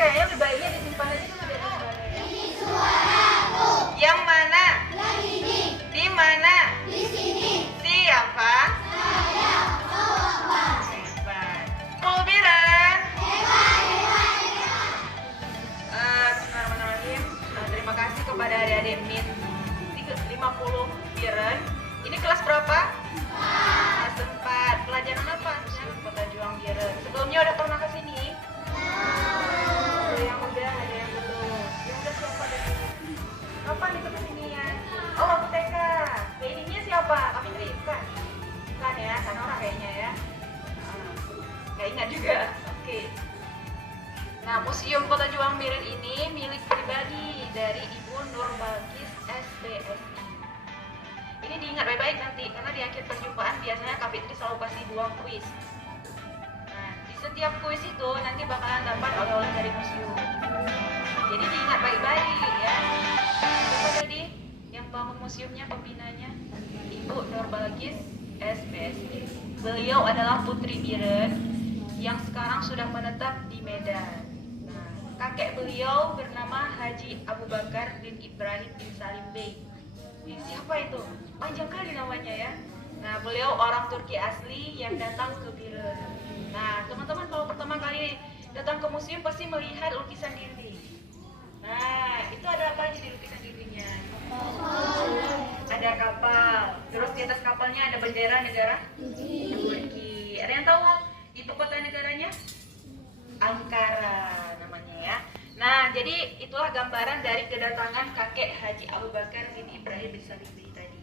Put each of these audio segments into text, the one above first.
kayaknya lebih baiknya disimpan aja dulu deh suaranya. Yang mana? Di mana? Siapa? Hebat. Pulbiran. Bismillahirrahmanirrahim. Terima kasih kepada adik-adik MIN 50 Biren. Ini kelas berapa? Kelas 4. Pelajaran apa? Museum Kota Juang Biren. Sebelumnya udah pernah ke sini? Ada yang udah, ada yang belum. Yang udah siapa dari sini? Kapan itu kesininya? Oh, waktu TK. Ininya siapa? Kami Tri, bukan? Bukan ya, karena orang kayaknya ya. Nggak ingat juga. Oke. Nah, Museum Kota Juang Biren ini milik pribadi dari Ibu Nurbalkis SBSI. Ini diingat baik-baik nanti, karena di akhir perjumpaan biasanya Kak Fitri selalu kasih 2 kuis. Nah, di setiap kuis itu nanti bakalan dapat oleh-oleh dari museum. Jadi diingat baik-baik ya. Siapa tadi yang bangun museumnya, pembinanya? Ibu Nurbalkis SBSI. Beliau adalah putri Biren yang sekarang sudah menetap di Medan. Nah, kakek beliau bernama Haji Abu Bakar bin Ibrahim bin Salim Bey. Siapa itu? Panjang kali namanya ya. Nah, beliau orang Turki asli yang datang ke Biren. Nah, teman-teman kalau pertama kali datang ke museum pasti melihat lukisan dinding. Nah, itu ada apa aja di lukisan dindingnya? Ada kapal. Terus di atas kapalnya ada bendera negara Turki. Ada yang tahu ibu kota negaranya? Ankara namanya ya. Nah, jadi itulah gambaran dari kedatangan kakek Haji Abu Bakar bin Ibrahim bin Salim Bey tadi.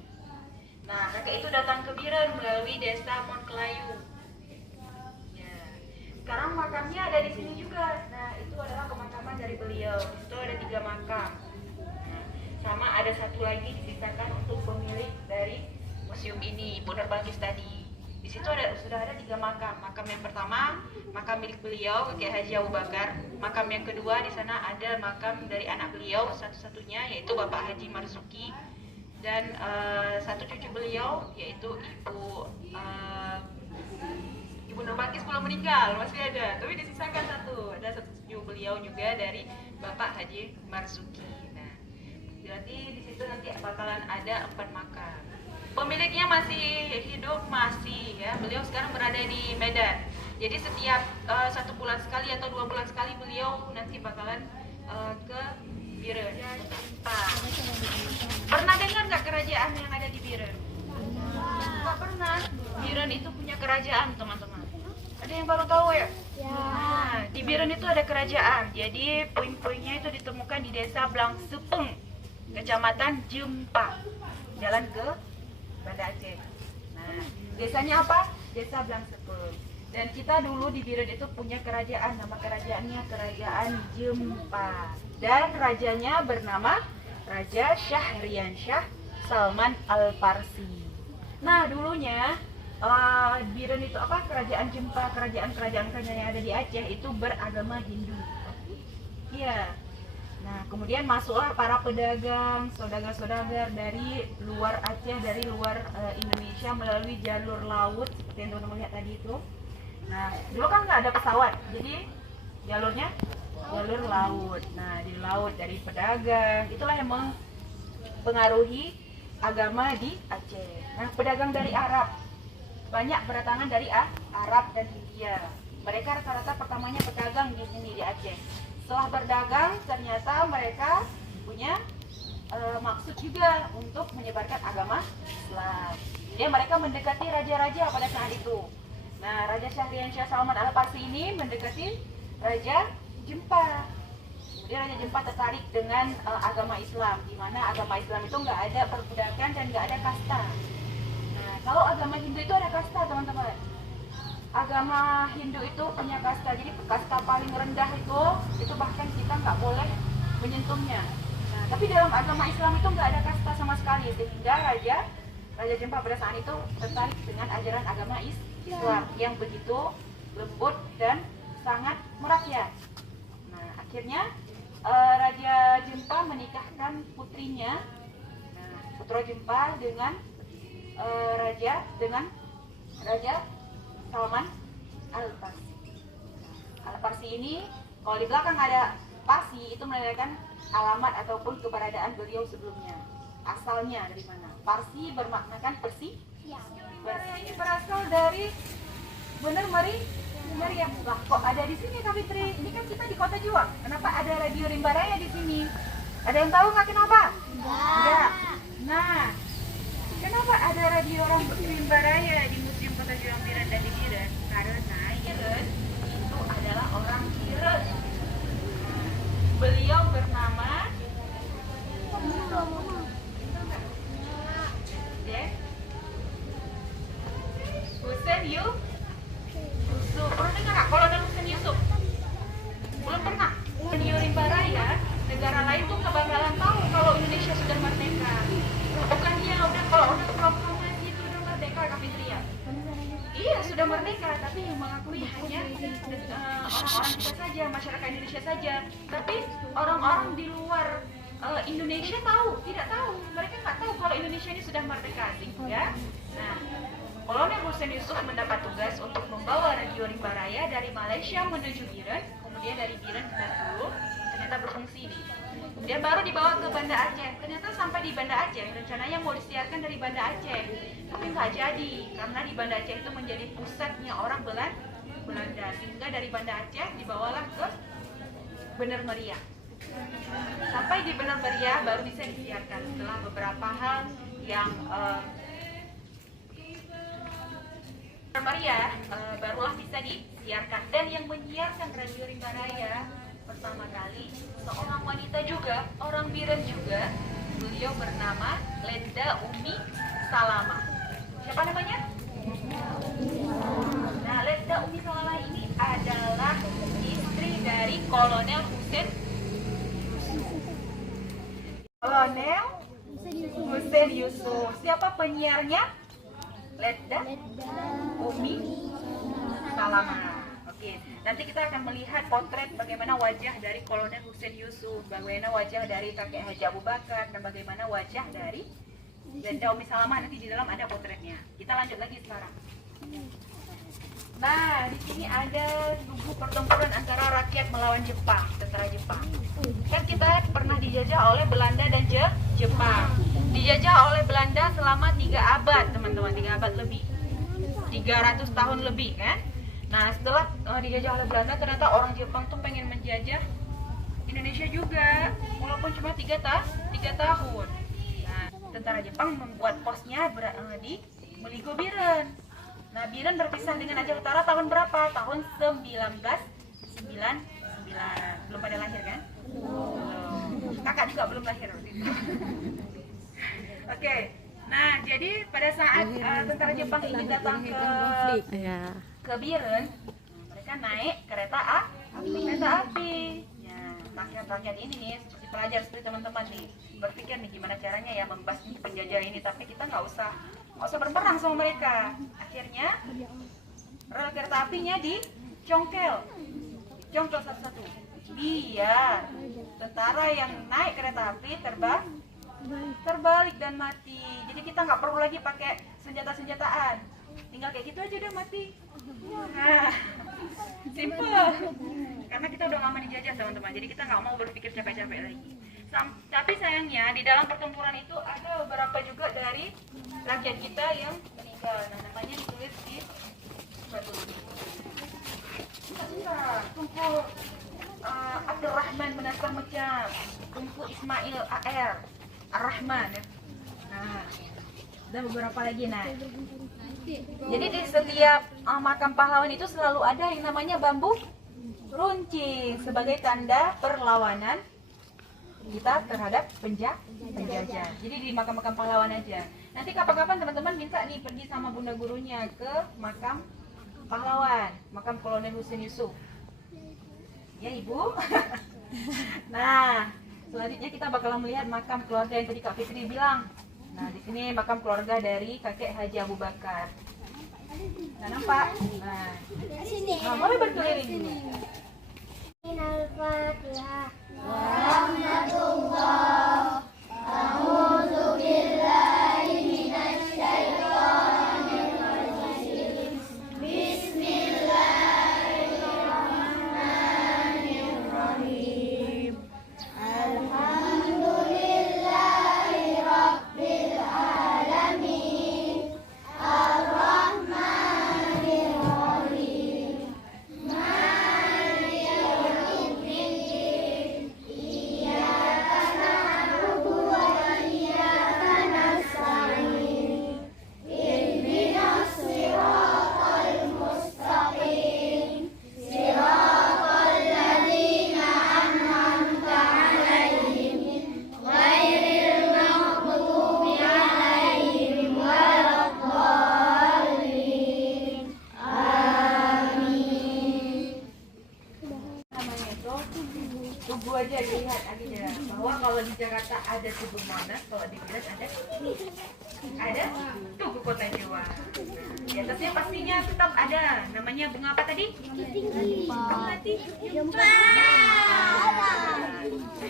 Nah, kakek itu datang ke Biren melalui desa Monkelayu. Ya. Sekarang makamnya ada di sini juga. Nah, itu adalah pemakaman dari beliau. Di situ ada 3 makam. Nah, sama ada satu lagi disisakan untuk pemilik dari museum ini, Ibu Nurbalkis tadi. Di situ sudah ada 3 makam. Makam yang pertama, makam milik beliau, kakek Haji Abu Bakar. Makam yang kedua, di sana ada makam dari anak beliau satu-satunya, yaitu Bapak Haji Marzuki. Dan satu cucu beliau, yaitu Ibu Nurbalkis belum meninggal, masih ada. Tapi disisakan satu, ada satu cucu beliau juga dari Bapak Haji Marzuki. Nah, berarti di situ nanti bakalan ada 4 makam. Pemiliknya masih hidup, masih ya. Beliau sekarang berada di Medan. Jadi setiap 1 bulan sekali atau 2 bulan sekali beliau nanti bakalan ke Biren. Pernah dengar nggak kerajaan yang ada di Biren? Nggak pernah. Biren itu punya kerajaan, teman-teman. Ada yang baru tahu ya? Nah, di Biren itu ada kerajaan. Jadi puing-puingnya itu ditemukan di desa Blangsepeng, kecamatan Jempa, jalan ke Banda Aceh. Nah, desanya apa? Desa Blangsepeng. Dan kita dulu di Biren itu punya kerajaan, nama kerajaannya Kerajaan Jempa. Dan rajanya bernama Raja Syahriansyah Salman Al-Farsi. Nah, dulunya Biren itu apa? Kerajaan Jempa, kerajaan yang ada di Aceh itu beragama Hindu. Iya. Nah, kemudian masuklah para pedagang, saudagar-saudagar dari luar Aceh, dari luar Indonesia melalui jalur laut seperti yang teman-teman lihat tadi itu. Nah, dulu kan nggak ada pesawat, jadi jalurnya jalur laut. Nah, di laut dari pedagang, itulah yang mempengaruhi agama di Aceh. Nah, pedagang dari Arab, banyak berdatangan dari Arab dan India. Mereka rata-rata pertamanya pedagang di sini di Aceh. Setelah berdagang, ternyata mereka punya maksud juga untuk menyebarkan agama Islam. Jadi mereka mendekati raja-raja pada saat itu. Nah, Raja Syahriansyah Salman Al-Farsi ini mendekati Raja Jempa. Kemudian Raja Jempa tertarik dengan agama Islam, di mana agama Islam itu nggak ada perbudakan dan nggak ada kasta. Nah, kalau agama Hindu itu ada kasta, teman-teman. Agama Hindu itu punya kasta, jadi kasta paling rendah itu bahkan kita nggak boleh menyentuhnya. Nah, tapi dalam agama Islam itu nggak ada kasta sama sekali, sehingga Raja Jempa pada saat itu tertarik dengan ajaran agama Islam yang begitu lembut dan sangat merakyat. Nah, akhirnya Raja Jempa menikahkan putrinya, Putra Jempa dengan Raja Salman Al-Farsi. Al-Farsi ini Kalau di belakang ada Parsi, itu menandakan alamat ataupun keberadaan beliau sebelumnya. Asalnya dari mana? Parsi bermaknakan bersih. Ini berasal dari benar Meriam. Lah kok ada di sini Kak Fitri? Ini kan kita di Kota Juang. Kenapa ada Radio Rimba Raya di sini? Ada yang tahu nggak kenapa? Enggak. Nah, kenapa ada Radio Rimba Raya di Museum Kota Juang Biren dan di Biren? Karena Biren itu adalah orang Biren. Beliau bernama Husein Yusuf. Pernah dengar nggak Kolonel Husein Yusuf? Belum pernah. Radio Rimba Raya, negara lain tuh kebanggaan tahu kalau Indonesia sudah merdeka. Bukan dia udah kalau udah proklamasi itu udah merdeka, Kak Fitri ya? Iya sudah merdeka, tapi yang mengakui hanya orang-orang kita saja, masyarakat Indonesia saja. Tapi orang-orang di luar Indonesia tahu, tidak tahu. Mereka nggak tahu kalau Indonesia ini sudah merdeka, sehingga nah, Kolonel Husein Yusuf mendapat tugas untuk membawa Radio Rimba Raya dari Malaysia menuju Biren, kemudian dari Biren ke Darul, ternyata berfungsi nih. Kemudian baru dibawa ke Banda Aceh. Ternyata sampai di Banda Aceh, rencananya mau disiarkan dari Banda Aceh, tapi nggak jadi karena di Banda Aceh itu menjadi pusatnya orang Belanda, sehingga dari Banda Aceh dibawalah ke Bener Meriah. Sampai di Bener Meriah baru bisa disiarkan setelah beberapa hal yang Maria barulah bisa disiarkan. Dan yang menyiarkan Radio Rimba Raya pertama kali seorang wanita juga, orang Biren juga. Beliau bernama Lenda Umi Salama. Siapa namanya? Nah, Lenda Umi Salama ini adalah istri dari Kolonel Husein Yusuf. Siapa penyiarnya? Lenda Umi Salama. Oke, nanti kita akan melihat potret bagaimana wajah dari Kolonel Husein Yusuf, bagaimana wajah dari kakek Haji Abu Bakar, dan bagaimana wajah dari Lenda Umi Salama. Nanti di dalam ada potretnya. Kita lanjut lagi sekarang. Nah, di sini ada tugu pertempuran antara rakyat melawan Jepang, tentara Jepang. Kan kita pernah dijajah oleh Belanda dan Jepang. Dijajah oleh Belanda selama 3 abad, teman-teman, 3 abad lebih. 300 tahun lebih, kan? Nah, setelah dijajah oleh Belanda, ternyata orang Jepang tuh pengen menjajah Indonesia juga, walaupun cuma 3 tahun. Nah, tentara Jepang membuat posnya di Meligo Biren. Nah, Biren berpisah dengan Aceh Utara tahun berapa? Tahun 1999. Belum pada lahir kan? Belum. Kakak juga belum lahir waktu itu. Oke. Nah, jadi pada saat tentara Jepang ingin datang ke Biren, mereka naik kereta api. Ya, rakyat-rakyat ini nih, seperti pelajar, seperti teman-teman nih, berpikir nih gimana caranya ya membasmi penjajah ini, tapi kita nggak usah berperang sama mereka. Akhirnya rel kereta apinya dicongkel satu-satu. Biar tentara yang naik kereta api terbalik dan mati. Jadi kita nggak perlu lagi pakai senjata-senjataan. Tinggal kayak gitu aja udah mati. Nah, simple. Karena kita udah lama dijajah, teman-teman. Jadi kita nggak mau berpikir capek-capek lagi. Tapi sayangnya di dalam pertempuran itu ada beberapa juga dari rakyat kita yang meninggal. Nah, namanya ditulis di batu ini. Tunku Abdurrahman Menasah Mecam, Tunku Ismail AR Ar-Rahman. Nah, ada beberapa lagi. Nah, jadi di setiap makam pahlawan itu selalu ada yang namanya bambu runcing sebagai tanda perlawanan kita terhadap penjajah. Jadi di makam-makam pahlawan aja. Nanti kapan-kapan teman-teman minta nih pergi sama bunda gurunya ke makam pahlawan, makam Kolonel Husein Yusuf. Ya, Ibu. Nah, selanjutnya kita bakalan melihat makam keluarga yang tadi Kak Fitri bilang. Nah, di sini makam keluarga dari kakek Haji Abu Bakar. Nah, nampak? Nah, boleh berkeliling dulu. Al-Fatihah. Warahmatullah. A'udzu billahi minasy syaithanir rajim. Bismillahirrahmanirrahim. gua aja lihat aja bahwa kalau di Jakarta ada Tugu Monas, kalau di Biren ada Tugu Kota Jawa. Di atasnya pastinya tetap ada namanya bunga apa tadi?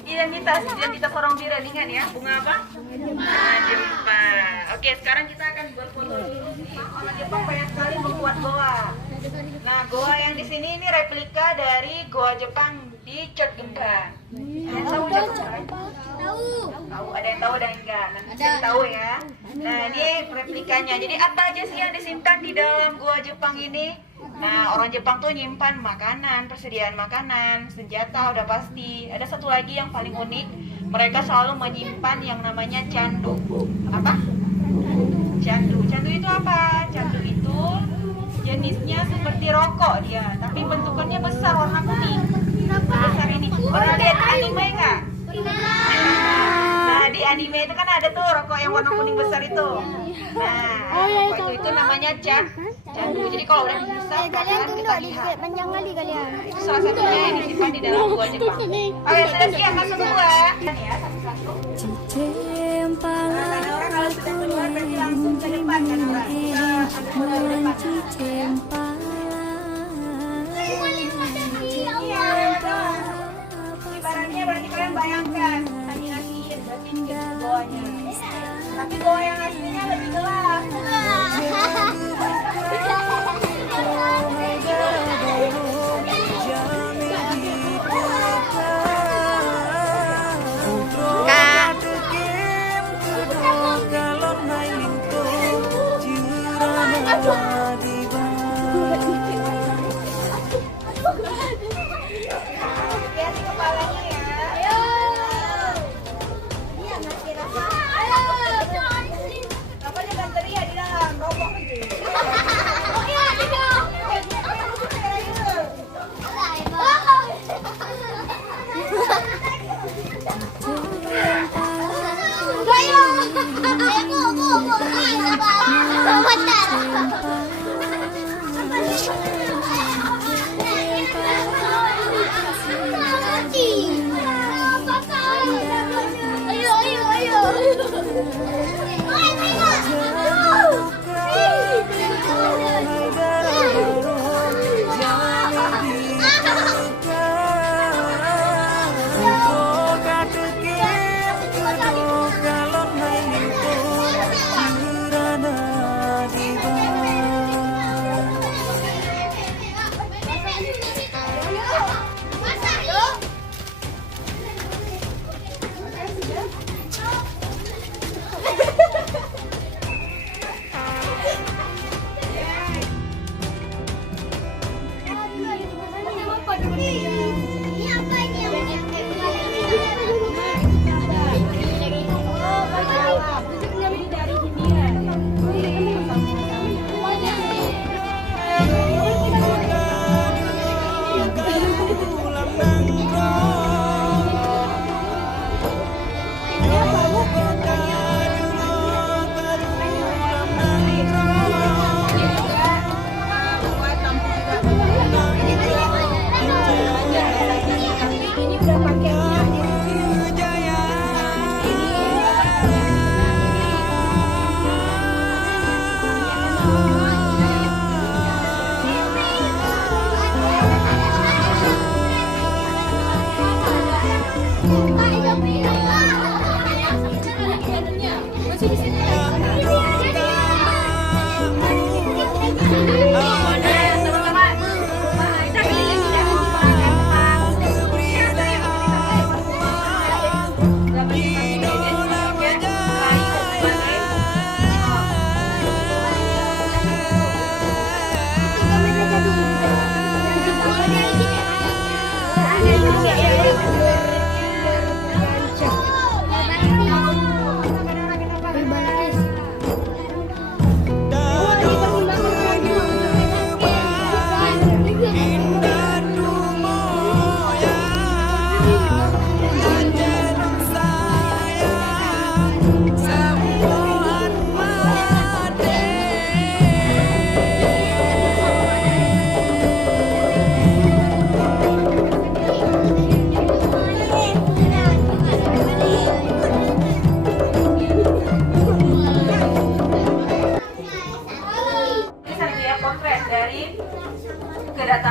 Identitas orang Biren, ingat ya, bunga apa? Jempa. Oke, sekarang kita akan berfoto dulu nih. Orang Jepang banyak sekali membuat goa. Nah, goa yang di sini ini replika dari goa Jepang di Chot Gempa. Ada yang tahu Chot Gempa? Tahu, ada yang tahu, ada yang enggak. Nanti kita tahu ya. Nah, ini replikanya. Jadi apa aja sih yang disimpan di dalam goa Jepang ini? Nah, orang Jepang tuh nyimpan makanan, persediaan makanan, senjata udah pasti. Ada satu lagi yang paling unik, mereka selalu menyimpan yang namanya candu. Apa? Candu. Candu itu apa? Candu itu jenisnya seperti rokok dia, tapi bentukannya besar, warna kuning. Besar ini. Pernah lihat anime nggak? Nah, di anime itu kan ada tuh rokok yang warna kuning besar itu. Nah, rokok itu namanya candu. Jadi kalau udah dihisap, Kalian kita tunduk lihat. dikit panjang kali kalian. Itu salah satunya yang disimpan di dalam gua Jepang. Oke, sudah siap masuk gua. Ya, satu-satu. Nah, karena orang kalau sudah keluar berarti langsung ke depan kan orang. Kita ambil ke depan. Iya, betul. Ibaratnya berarti kalian bayangkan tadi ngasihin berarti gitu goanya. Tapi goa yang aslinya lebih gelap.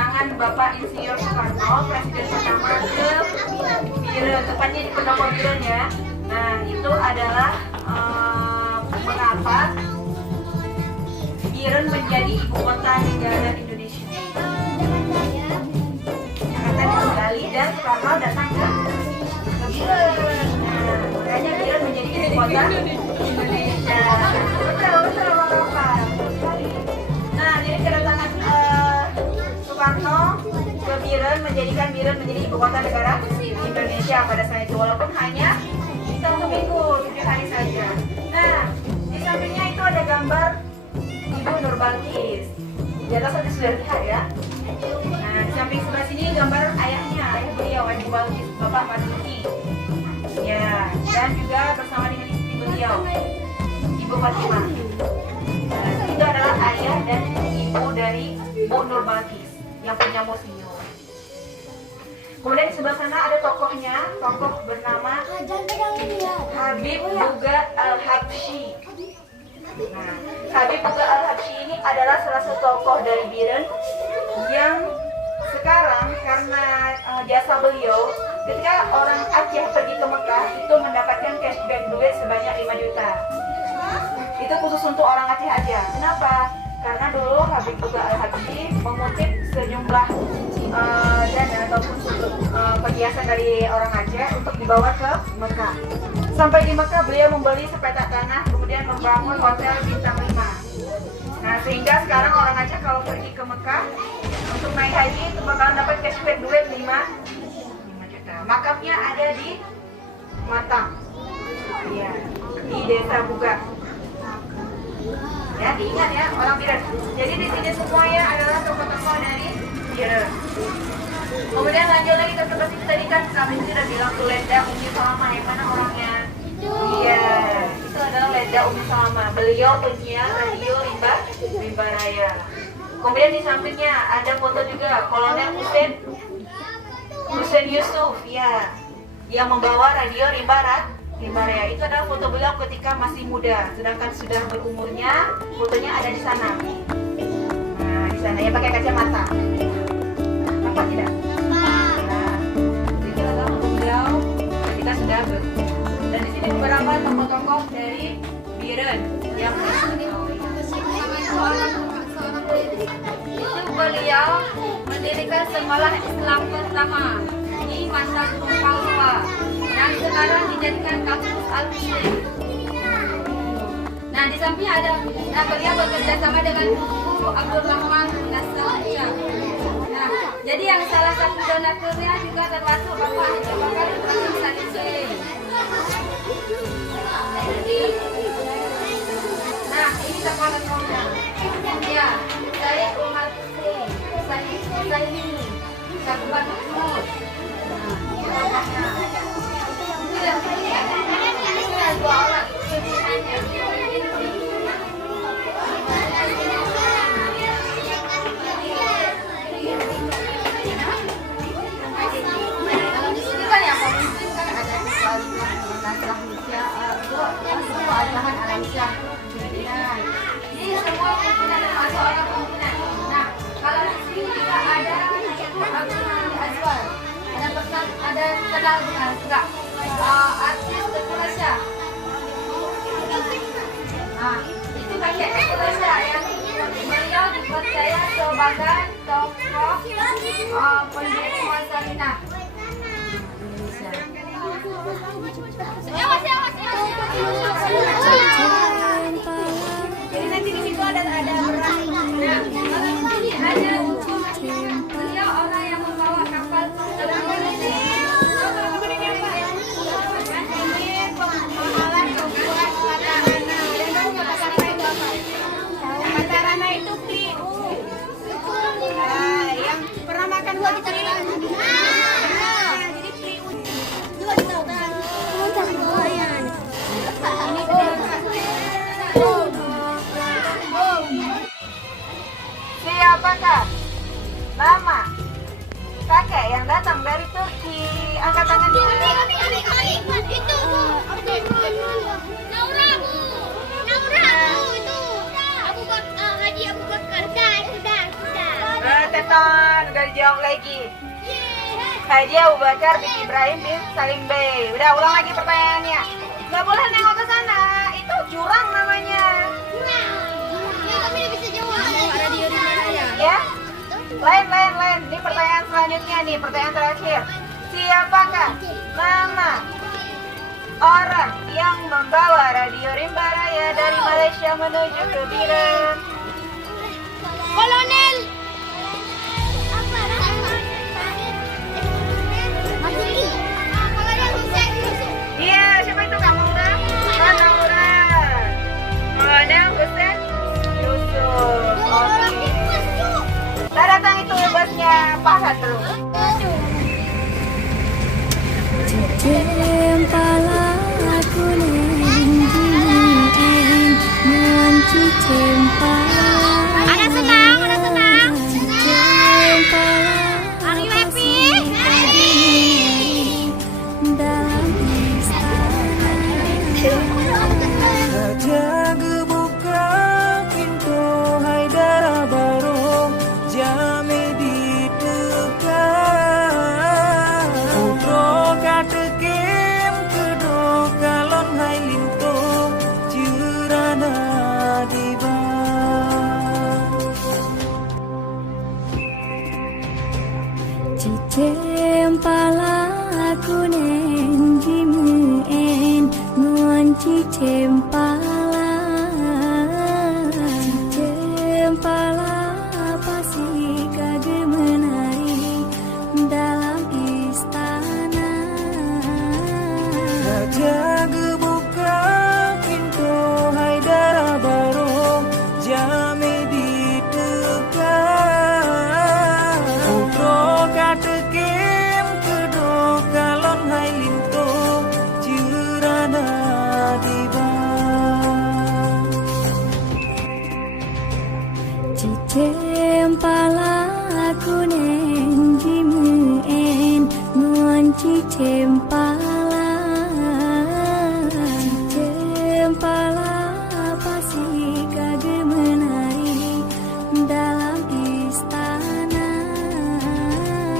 kedatangan Bapak Insinyur Soekarno, Presiden pertama ke Biren, tepatnya di Pendopo Biren ya. Nah, itu adalah mengapa Biren menjadi ibu kota negara Indonesia. Jakarta kembali dan Soekarno datang ke Biren. Nah, makanya Biren menjadi ibu kota Indonesia. Betul Bapak. Nah, jadi kedatangan Soekarno ke Biren menjadikan Biren menjadi ibu kota negara Indonesia pada saat itu, walaupun hanya 1 minggu, 7 hari saja. Nah, di sampingnya itu ada gambar Ibu Nurbalkis. Di atas ada sudah lihat ya. Nah, di samping sebelah sini gambar ayahnya, ayah beliau, Ibu Balkis, Bapak Marzuki. Ya, dan juga bersama dengan istri beliau, Ibu Fatimah. Nah, itu adalah ayah dan ibu dari Bu Nurbalkis yang punya museum. Kemudian di sebelah sana ada tokohnya, tokoh bernama Habib Buga Al-Habsyi. Nah, Habib Buga Al-Habsyi ini adalah salah satu tokoh dari Biren yang sekarang karena jasa beliau, ketika orang Aceh pergi ke Mekah itu mendapatkan cashback duit sebanyak 5 juta. Itu khusus untuk orang Aceh aja. Kenapa? Karena dulu Habib Buga Al-Habsyi mengutip sejumlah dana ataupun perhiasan dari orang Aceh untuk dibawa ke Mekah. Sampai di Mekah beliau membeli sepetak tanah, kemudian membangun hotel bintang 5. Nah, sehingga sekarang orang Aceh kalau pergi ke Mekah untuk naik haji itu bakalan dapat cashback duit 5 juta. Makamnya ada di Matang, ya, di Desa Buga. Ya, diingat ya orang Biren. Jadi di sini semuanya adalah tokoh-tokoh dari Biren. Kemudian lanjut lagi ke sebelah sini, tadi kan kami sudah bilang tuh Lenda Umi Salama, yang mana orangnya? Iya, itu adalah Lenda Umi Salama. Beliau penyiar radio Rimba Raya. Kemudian di sampingnya ada foto juga Kolonel Hussein Yusuf, ya, yang membawa radio Rimba Raya. Itu adalah foto beliau ketika masih muda, sedangkan sudah berumurnya, fotonya ada di sana. Nah, di sana ya pakai kacamata. Nampak tidak? Nah, ini adalah foto beliau ketika sudah berumur. Dan di sini beberapa tokoh-tokoh dari Biren yang itu beliau mendirikan sekolah Islam pertama di Mandang Tumpalua yang sekarang dijadikan kampus Al-Muslim. Nah, di samping ada, beliau bekerja sama dengan Guru Abdul Rahman Nasrallah. Nah, jadi yang salah satu donaturnya juga termasuk Bapak Haji Bakar Ibrahim Salihin. Nah, ini tokoh-tokohnya. Ya, saya Umar Sahini, Sakubat Mahmud. Jadi semua pimpinan termasuk orang pimpinan. Nah, kalau di sini juga ada Azwar. Ada kenal dengan enggak? Artis Indonesia. Nah, itu kakek Indonesia yang beliau dipercaya sebagai tokoh pendiri Mazalina Indonesia. Jadi nanti di situ ada beras. Nah, kalau di sini ada beliau orang yang membawa kapal terbang ini. Matarana itu Priu. Yang pernah makan buah kita jadi Priu. Siapakah nama kakek yang datang dari Turki? Angkat tangan dulu. Itu Naura Bu. Itu Haji Abu Bakar. Sudah. Teton, dijawab lagi. Haji Abu Bakar bin Ibrahim bin Salim Bey. Udah ulang lagi pertanyaannya. Gak boleh nengok ke sana. Itu jurang namanya. Kami udah bisa jawab. Radio di mana ya? Ya. Lain. Ini pertanyaan selanjutnya nih, pertanyaan terakhir. Siapakah nama orang yang membawa radio Rimba Raya dari Malaysia menuju ke Biren? Kolonel. Apa? Masuri. Kolonel Hussein Yusuf. Iya, siapa itu Kak Maura? Kolonel Hussein Yusuf. Oke. Kita datang itu busnya Pak Sadru. Ada senang. Are you happy? Raja gebuka pintu Haidara Barong jame di dekat Putro katekem kedo kalon hai linto jurana diba Cicem pala aku neng jimu en nuan cicem pala